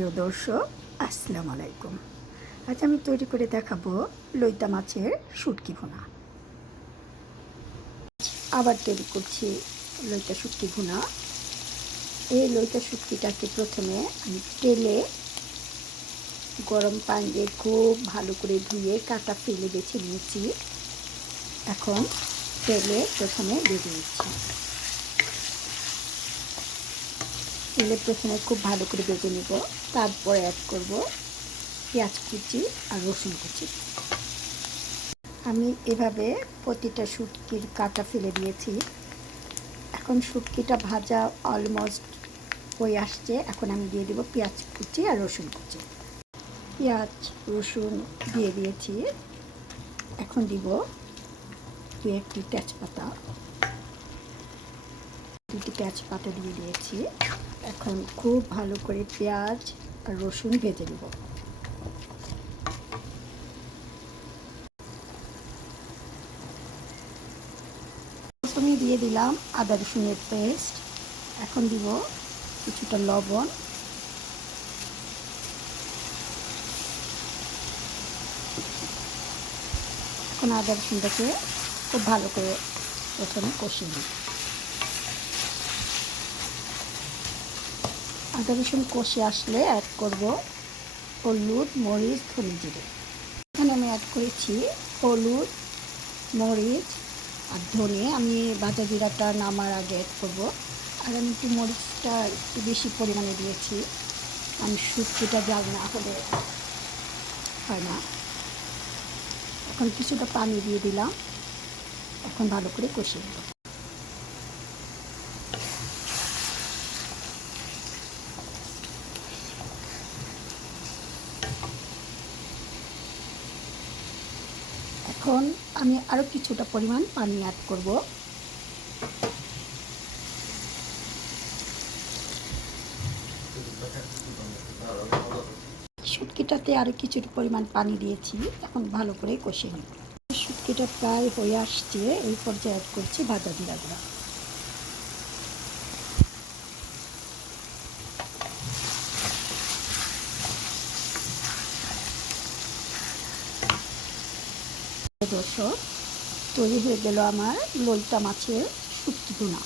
প্রিয় দর্শক, আসসালামু আলাইকুম। আজ আমি তৈরি করে দেখাবো লইতা মাছের শুটকি ভুনা। আবার তৈরি করছি লইতা শুটকি ভুনা। এই লইতা শুটকিটাকে প্রথমে আমি তেলে গরম পানি দিয়ে খুব ভালো করে ধুয়ে কাটা ফেলে বেছে নিয়েছি। এখন তেলে প্রথমে বেজে তেলে প্রথমে খুব ভালো করে বেজে নেব। তারপরে অ্যাড করব পেঁয়াজ কুচি আর রসুন কুচি। আমি এভাবে প্রতিটা শুটকির কাটা ফেলে দিয়েছি। এখন শুটকিটা ভাজা অলমোস্ট হয়ে আসছে। এখন আমি দিয়ে দেবো পেঁয়াজ কুচি আর রসুন কুচি। পেঁয়াজ, রসুন দিয়ে দিয়েছি। এখন দিব দু একটি তেজপাতা। দুটি তেজপাতা দিয়ে দিয়েছি। এখন খুব ভালো করে পেঁয়াজ আর রসুন ভেজে নেব। প্রথমে দিয়ে দিলাম আদা রসুনের পেস্ট। এখন দিব কিছুটা লবণ। এখন আদা রসুনটাকে খুব ভালো করে প্রথমে কষিয়ে নিই। আদা রসুন কষে আসলে অ্যাড করব হলুদ, মরিচ, ধনে জিরে। এখানে আমি অ্যাড করেছি হলুদ, মরিচ আর ধনে। আমি বাজা জিরাটা নামার আগে অ্যাড করব। আর আমি একটু মরিচটা একটু বেশি পরিমাণে দিয়েছি। আমি শুটকিটা জাল না হলে হয় না। এখন কিছুটা পানি দিয়ে দিলাম। এখন ভালো করে কষিয়ে নেব। এখন আমি আরও কিছুটা পরিমাণ পানি অ্যাড করব। শুটকিটাতে আরও কিছুটা পরিমাণ পানি দিয়েছি। এখন ভালো করে কষিয়ে নেব। শুটকিটা প্রায় হয়ে আসছে। এই পর্যায়ে অ্যাড করছি ভাজা জিরা গুঁড়া। দর্শক তৈরি হয়ে গেল আমার লইটা মাছের শুটকি ভুনা।